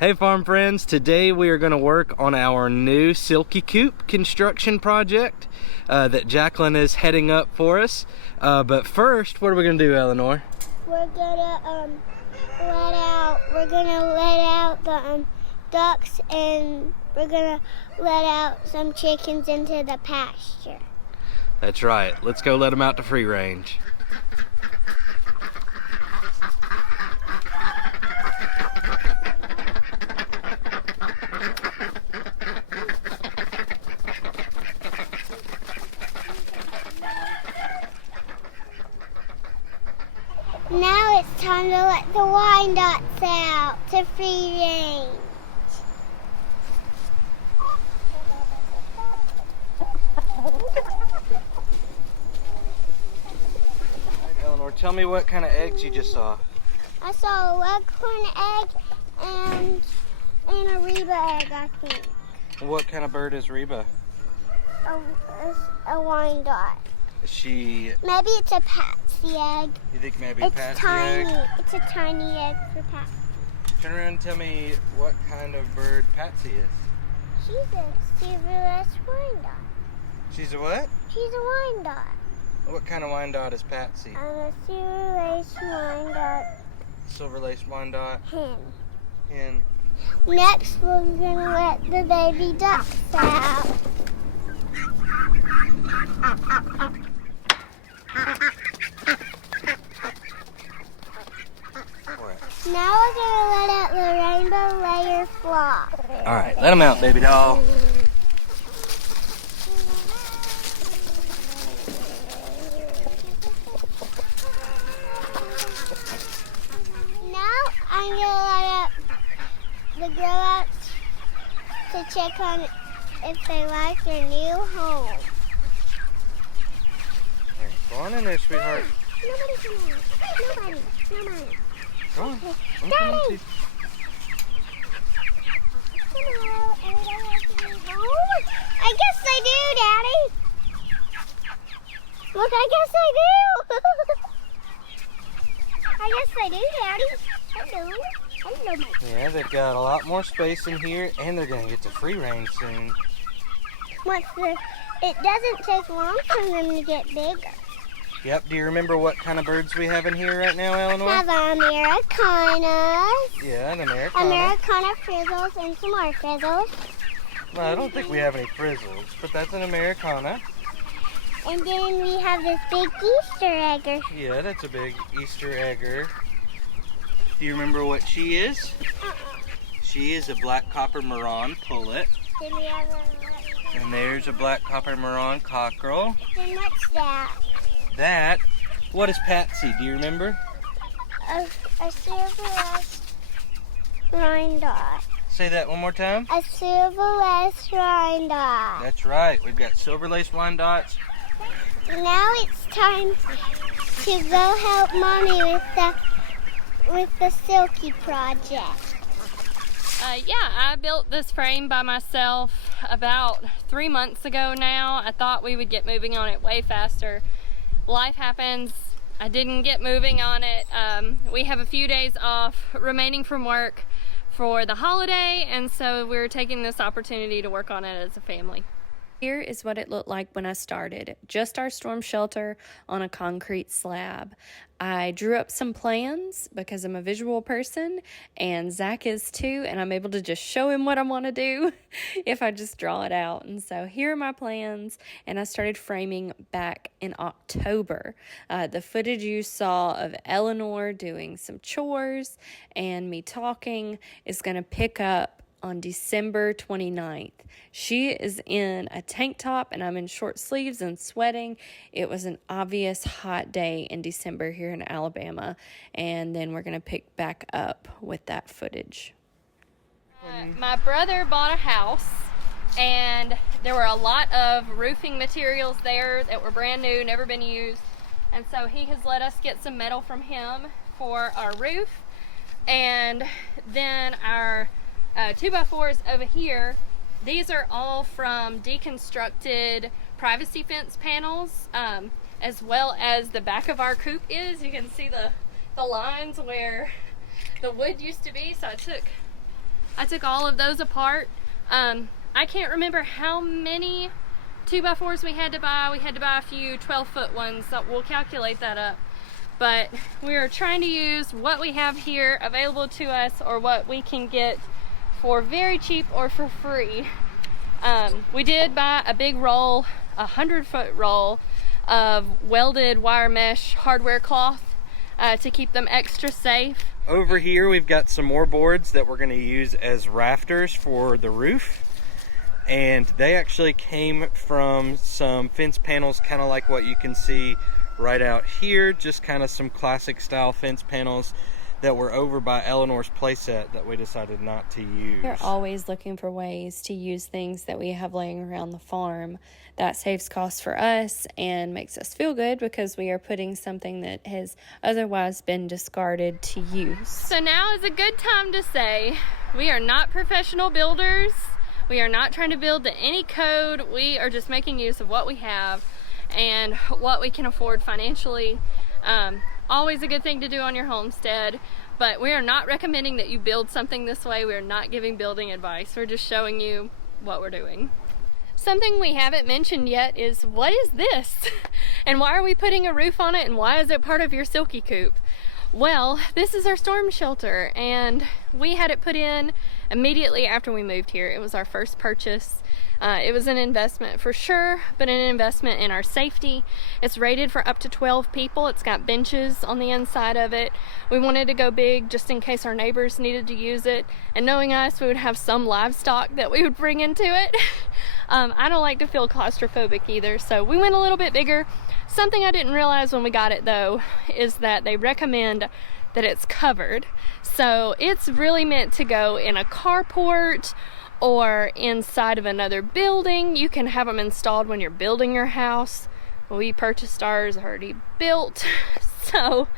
Hey farm friends, today we are going to work on our new Silkie Coop construction project that Jacqueline is heading up for us. But first, what are we going to do, Eleanor? We're gonna let out the ducks, and we're gonna let out some chickens into the pasture. That's right. Let's go let them out to free range. Now it's time to let the Wyandottes out to free range. Eleanor, tell me what kind of eggs you just saw. I saw a leghorn egg and a Reba egg, I think. What kind of bird is Reba? A Wyandotte. Is she... Maybe it's a Patsy egg. You think maybe It's Patsy tiny. egg? It's a tiny egg for Patsy. Turn around and tell me what kind of bird Patsy is. She's a silverless Wyandotte. She's a what? She's a Wyandotte. What kind of Wyandotte is Patsy? I'm a silver-laced Wyandotte Silver-laced Wyandotte. hen. Hen. Next, we're gonna let the baby ducks out. Now we're gonna let out the rainbow layer flock. All right, let them out, baby doll. Now I'm gonna let out the grown-ups to check on if they like their new home. Go on in there, sweetheart. Nobody come in. Nobody. Go on. Daddy! Hello, everybody wants to be home? I guess they do, Daddy. Look, I guess they do. I guess they do, Daddy. Hello. Yeah, they've got a lot more space in here, and they're gonna get to free range soon. It doesn't take long for them to get bigger. Yep, do you remember what kind of birds we have in here right now, We Eleanor? have Americanas. Yeah, an Americana. Americana frizzles and some more frizzles. Well, I don't think we have any frizzles, but that's an Americana. And then we have this big Easter egger. Yeah, that's a big Easter egger. Do you remember what she is? She is a black copper maroon pullet. Then we have a... And there's a black copper maroon cockerel. Then what's that? That, what is Patsy? Do you remember? A silver-laced Wyandotte. Say that one more time. A silver-laced Wyandotte. That's right. We've got silver-laced Wyandottes. Now it's time to go help Mommy with the Silkie project. Yeah, I built this frame by myself about 3 months ago now. I thought we would get moving on it way faster. Life happens. I didn't get moving on it. We have a few days off remaining from work for the holiday, and so we're taking this opportunity to work on it as a family. Here is what it looked like when I started. Just our storm shelter on a concrete slab. I drew up some plans because I'm a visual person and Zach is too, and I'm able to just show him what I want to do if I just draw it out. And so here are my plans, and I started framing back in October. The footage you saw of Eleanor doing some chores and me talking is going to pick up on December 29th. She is in a tank top and I'm in short sleeves and sweating. It was an obvious hot day in December here in Alabama, and then we're gonna pick back up with that footage. My brother bought a house and there were a lot of roofing materials there that were brand new, never been used, and so he has let us get some metal from him for our roof. And then our 2x4s over here, these are all from deconstructed privacy fence panels, as well as the back of our coop is. You can see the lines where the wood used to be. So I took all of those apart. I can't remember how many 2x4s we had to buy. We had to buy a few 12-foot ones, so we'll calculate that up. But we are trying to use what we have here available to us, or what we can get for very cheap or for free. We did buy a big roll, a 100-foot roll of welded wire mesh hardware cloth to keep them extra safe. Over here we've got some more boards that we're going to use as rafters for the roof, and they actually came from some fence panels, kind of like what you can see right out here, just kind of some classic style fence panels that were over by Eleanor's playset that we decided not to use. We're always looking for ways to use things that we have laying around the farm that saves costs for us and makes us feel good, because we are putting something that has otherwise been discarded to use. So now is a good time to say we are not professional builders. We are not trying to build to any code. We are just making use of what we have and what we can afford financially. Always a good thing to do on your homestead, but we are not recommending that you build something this way. We are not giving building advice. We're just showing you what we're doing. Something we haven't mentioned yet is, what is this? And why are we putting a roof on it, and why is it part of your Silkie coop? Well, this is our storm shelter, and we had it put in immediately after we moved here. It was our first purchase. It was an investment for sure, but an investment in our safety. It's rated for up to 12 people. It's got benches on the inside of it. We wanted to go big just in case our neighbors needed to use it. And knowing us, we would have some livestock that we would bring into it. I don't like to feel claustrophobic either, so we went a little bit bigger. Something I didn't realize when we got it though is that they recommend that it's covered. So it's really meant to go in a carport or inside of another building. You can have them installed when you're building your house. We purchased ours already built, so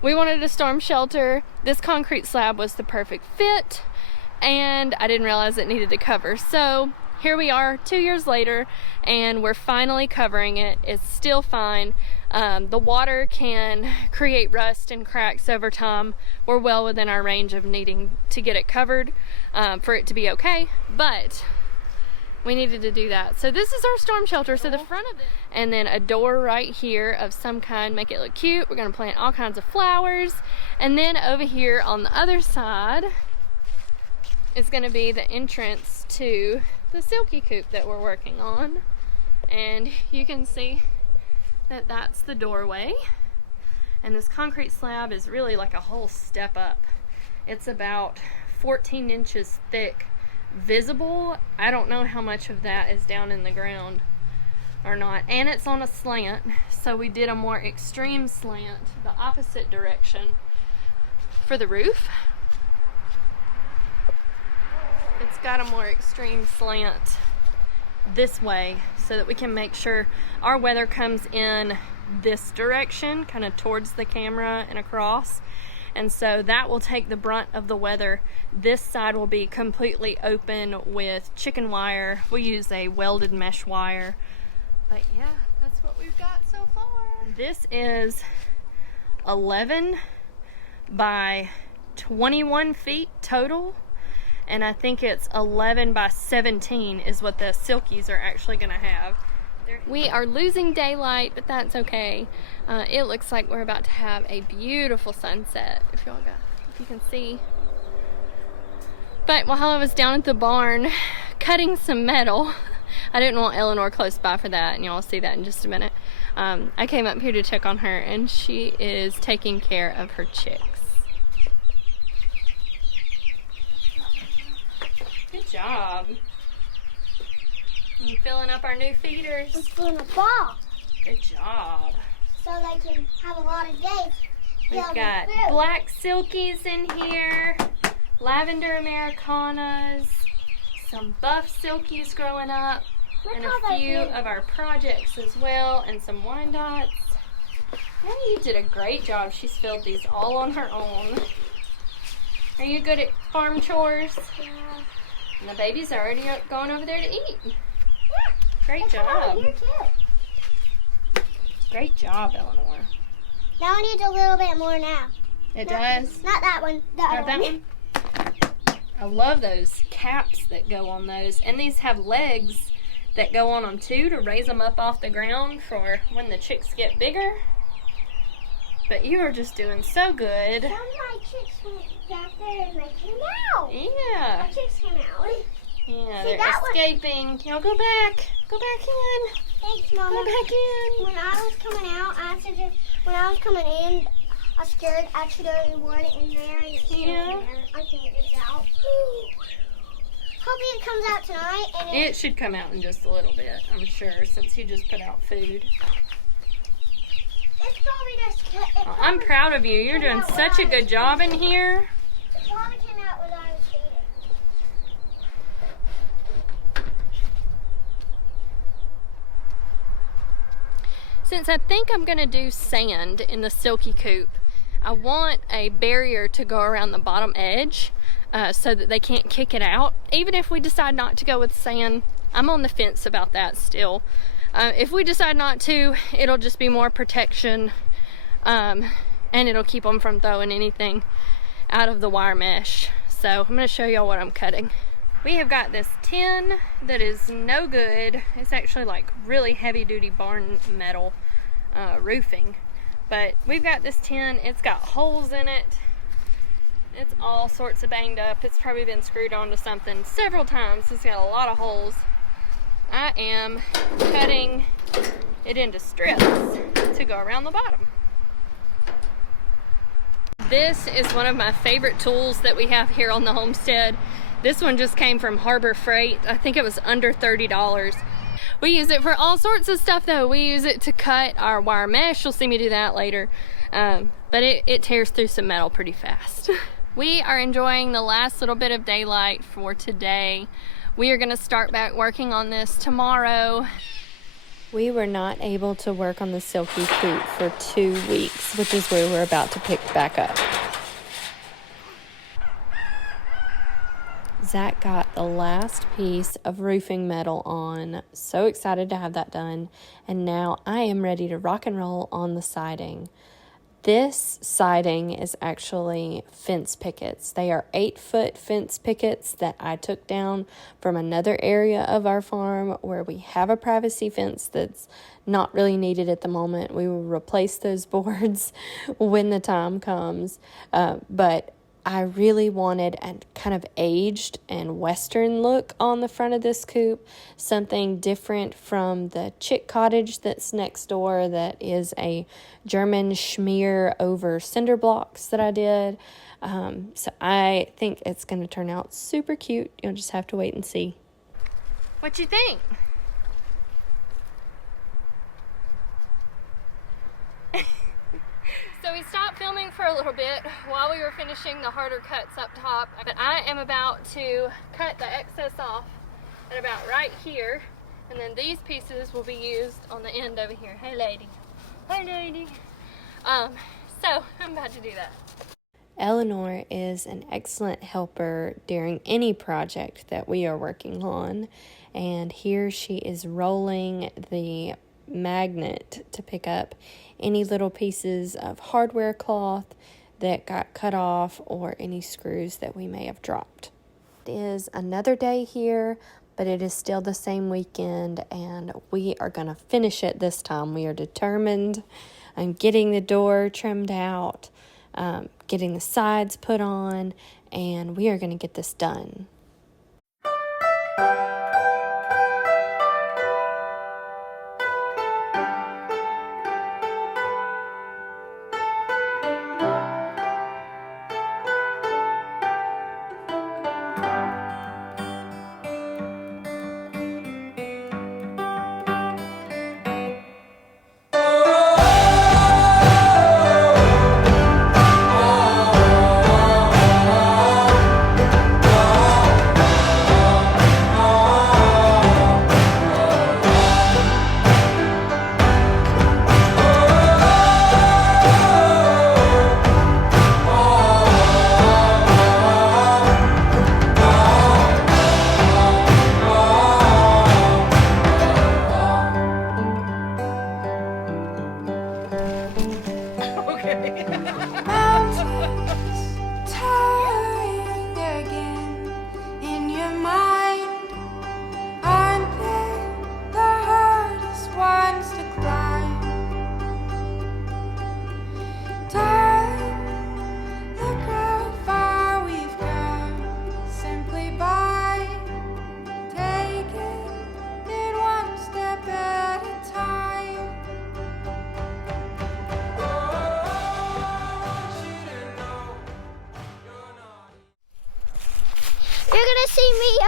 we wanted a storm shelter. This concrete slab was the perfect fit, and I didn't realize it needed to cover. So here we are 2 years later, and we're finally covering it. It's still fine. The water can create rust and cracks over time. We're well within our range of needing to get it covered for it to be okay, but we needed to do that. So this is our storm shelter. So the front of it, and then a door right here of some kind, make it look cute. We're gonna plant all kinds of flowers, and then over here on the other side is gonna be the entrance to the Silkie coop that we're working on. And you can see that that's the doorway, and this concrete slab is really like a whole step up. It's about 14 inches thick visible. I don't know how much of that is down in the ground or not, and it's on a slant, so we did a more extreme slant the opposite direction for the roof. It's got a more extreme slant this way so that we can make sure our weather comes in this direction, kind of towards the camera and across, and so that will take the brunt of the weather. This side will be completely open with chicken wire. We use a welded mesh wire, but yeah, that's what we've got so far. This is 11 by 21 feet total, and I think it's 11 by 17 is what the Silkies are actually gonna have. We are losing daylight, but that's okay. It looks like we're about to have a beautiful sunset, if you can see. But while I was down at the barn cutting some metal, I didn't want Eleanor close by for that, and y'all will see that in just a minute. I came up here to check on her, and she is taking care of her chicks. Good job. You filling up our new feeders? It's filling a ball. Good job. So they can have a lot of days. We've got black Silkies in here, lavender Americanas, some buff Silkies growing up, and a few of our projects as well, and some Wyandottes. Yeah, you did a great job. She's filled these all on her own. Are you good at farm chores? Yeah. And the baby's already gone over there to eat. Yeah. Great job. Here too. Great job, Eleanor. That one needs a little bit more now. It does? Not that one. The other Not that one. one? I love those caps that go on those. And these have legs that go on them too to raise them up off the ground for when the chicks get bigger. But you are just doing so good. Some of my chicks went back there and they came out. Yeah. My chicks came out. Yeah, See, they're escaping. Y'all go back. Go back in. Thanks, Mama. Go back in. When I was coming out, when I was coming in, I was scared accidentally one in there and it's still Yeah. there. I can't get it out. Hopefully it comes out tonight. And It should come out in just a little bit, I'm sure, since you just put out food. It's probably just. I'm proud of you. You're doing such a good job in here. It probably came out when I was feeding. Since I think I'm gonna do sand in the Silkie coop, I want a barrier to go around the bottom edge so that they can't kick it out. Even if we decide not to go with sand, I'm on the fence about that still. If we decide not to, it'll just be more protection and it'll keep them from throwing anything out of the wire mesh. So I'm gonna show y'all what I'm cutting. We have got this tin that is no good. It's actually like really heavy duty barn metal roofing. But we've got this tin, it's got holes in it. It's all sorts of banged up. It's probably been screwed onto something several times. It's got a lot of holes. I am cutting it into strips to go around the bottom. This is one of my favorite tools that we have here on the homestead. This one just came from Harbor Freight. I think it was under $30. We use it for all sorts of stuff though. We use it to cut our wire mesh. You'll see me do that later. But it tears through some metal pretty fast. We are enjoying the last little bit of daylight for today. We are gonna start back working on this tomorrow. We were not able to work on the Silkie coop for 2 weeks, which is where we're about to pick back up. Zach got the last piece of roofing metal on. So excited to have that done. And now I am ready to rock and roll on the siding. This siding is actually fence pickets. They are 8-foot fence pickets that I took down from another area of our farm where we have a privacy fence that's not really needed at the moment. We will replace those boards when the time comes. But I really wanted a kind of aged and Western look on the front of this coop. Something different from the chick cottage that's next door that is a German schmear over cinder blocks that I did. So I think it's going to turn out super cute. You'll just have to wait and see. What you think? So we stopped filming for a little bit while we were finishing the harder cuts up top, but I am about to cut the excess off at about right here, and then these pieces will be used on the end over here. Hey lady. Hey lady. So I'm about to do that. Eleanor is an excellent helper during any project that we are working on, and here she is rolling the magnet to pick up any little pieces of hardware cloth that got cut off or any screws that we may have dropped. It is another day here, but it is still the same weekend and we are going to finish it this time. We are determined. I'm getting the door trimmed out, getting the sides put on, and we are going to get this done. see me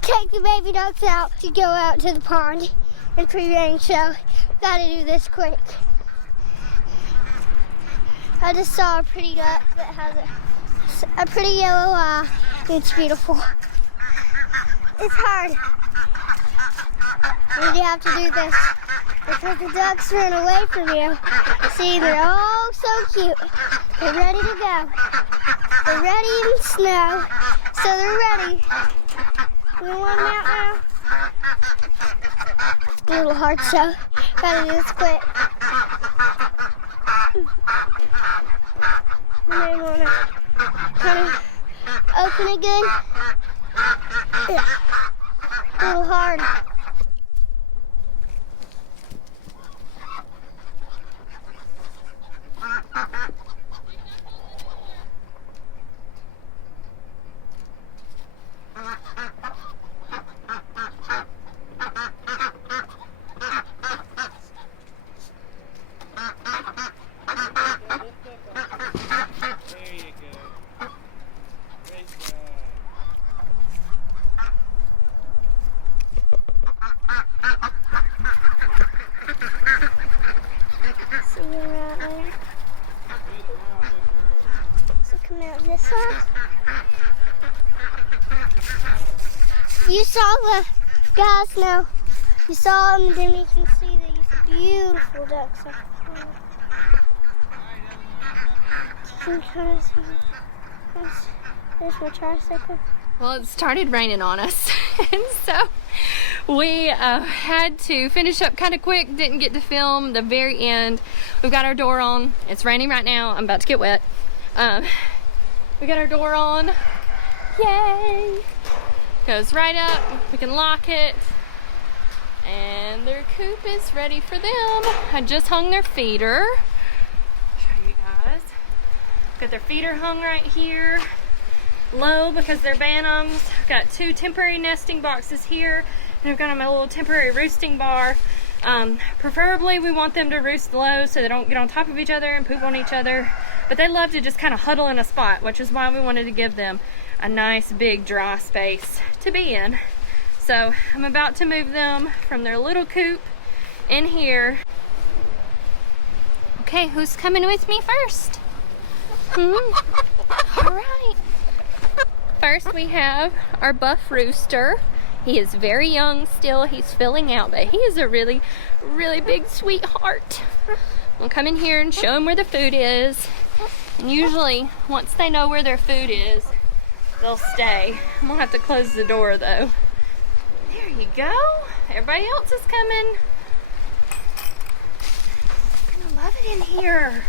take the baby ducks out to go out to the pond and free-range, so gotta do this quick. I just saw a pretty duck that has a pretty yellow eye. It's beautiful. It's hard. And you have to do this because the ducks run away from you. See, they're all so cute. They're ready to go. They're ready in the snow, so they're ready. We want them out now. It's a little hard, so gotta do this quick. You may want to kind of open it good. Yeah. A little hard. This side. You saw the guys now. You saw them, and then you can see these beautiful ducks. There's my tricycle. Well, it started raining on us, and so we had to finish up kind of quick. Didn't get to film the very end. We've got our door on. It's raining right now. I'm about to get wet. We got our door on. Yay! Goes right up. We can lock it. And their coop is ready for them. I just hung their feeder. Show you guys. Got their feeder hung right here. Low because they're bantams. Got 2 temporary nesting boxes here. And I've got them a little temporary roosting bar. Preferably we want them to roost low so they don't get on top of each other and poop on each other. But they love to just kind of huddle in a spot, which is why we wanted to give them a nice big dry space to be in. So I'm about to move them from their little coop in here. Okay, who's coming with me first? All right. First we have our buff rooster. He is very young still. He's filling out, but he is a really, really big sweetheart. We'll come in here and show him where the food is. And usually, once they know where their food is, they'll stay. I'm gonna have to close the door though. There you go. Everybody else is coming. You're gonna love it in here.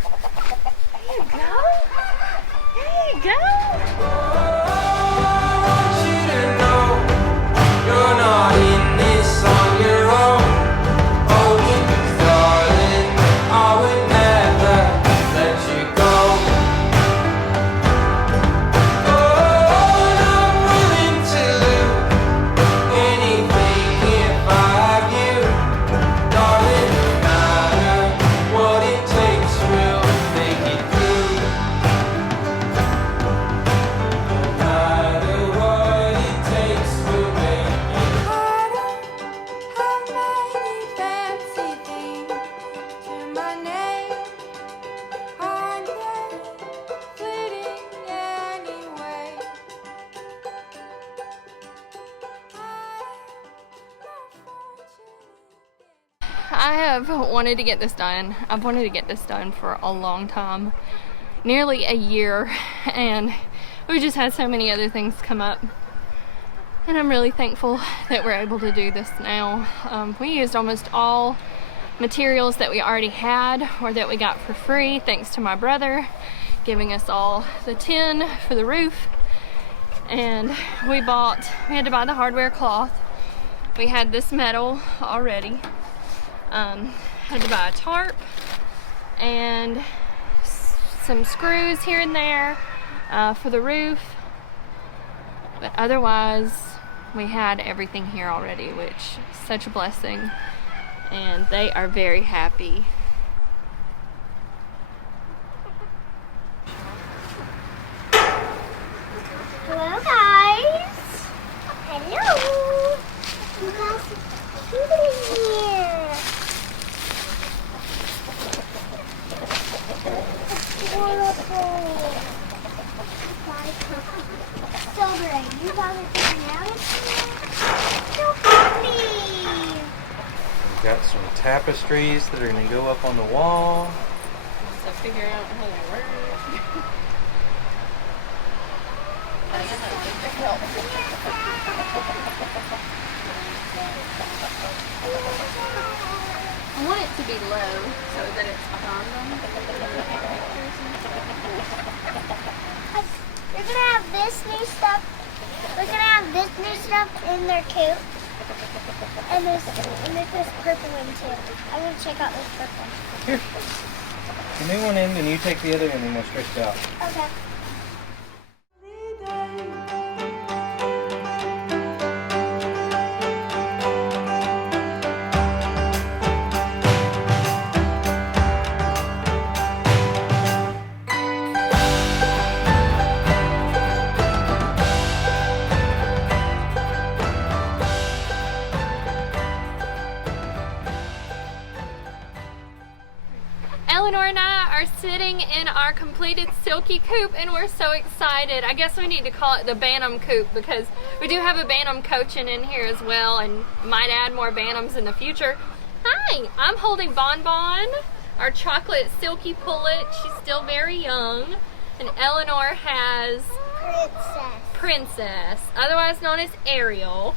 There you go. There you go. You're not in this on your own. Oh, darling, I would never let you go. Oh, I'm willing to do anything if I have you. Darling, no matter what it takes, we'll make it through. No matter what it takes, we'll make it. I have wanted to get this done. I've wanted to get this done for a long time, nearly a year, and we just had so many other things come up. And I'm really thankful that we're able to do this now. We used almost all materials that we already had or that we got for free, thanks to my brother giving us all the tin for the roof. And we had to buy the hardware cloth. We had this metal already. Had to buy a tarp and some screws here and there for the roof. But otherwise, we had everything here already, which is such a blessing. And they are very happy. Hello, guys. Now it's so happy. We've got some tapestries that are going to go up on the wall. So figure out how they work. I want it to be low so that it's behind them. They're gonna have this new stuff. They're gonna have this new stuff in their coop. And there's this purple one too. I'm gonna check out this purple. Here. The new one in, and you take the other end and we'll stretch it out. Okay. Eleanor and I are sitting in our completed Silkie coop and we're so excited. I guess we need to call it the Bantam coop because we do have a Bantam coaching in here as well and might add more Bantams in the future. Hi, I'm holding Bonbon, our chocolate Silkie pullet. She's still very young. And Eleanor has Princess, otherwise known as Ariel.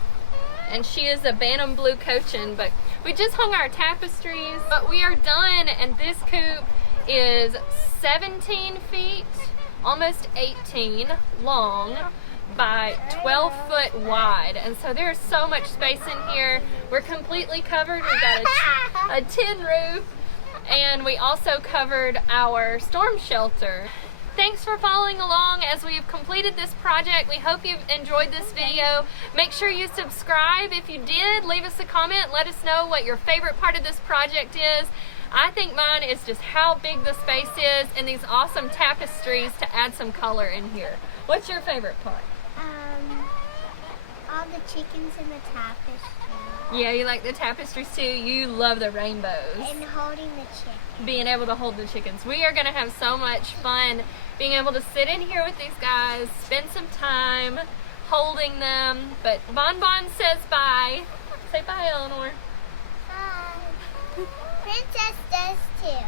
And she is a Bantam Blue Cochin, but we just hung our tapestries, but we are done, and this coop is 17 feet, almost 18 long by 12 foot wide, and so there's so much space in here. We're completely covered. We've got a tin roof, and we also covered our storm shelter. Thanks for following along as we've completed this project. We hope you've enjoyed this video. Make sure you subscribe. If you did, leave us a comment. Let us know what your favorite part of this project is. I think mine is just how big the space is and these awesome tapestries to add some color in here. What's your favorite part? All the chickens in the tapestry. Yeah, you like the tapestries too. You love the rainbows. And holding the chicken. Being able to hold the chickens. We are going to have so much fun being able to sit in here with these guys, spend some time holding them. But Bonbon says bye. Say bye, Eleanor. Bye. Princess does too.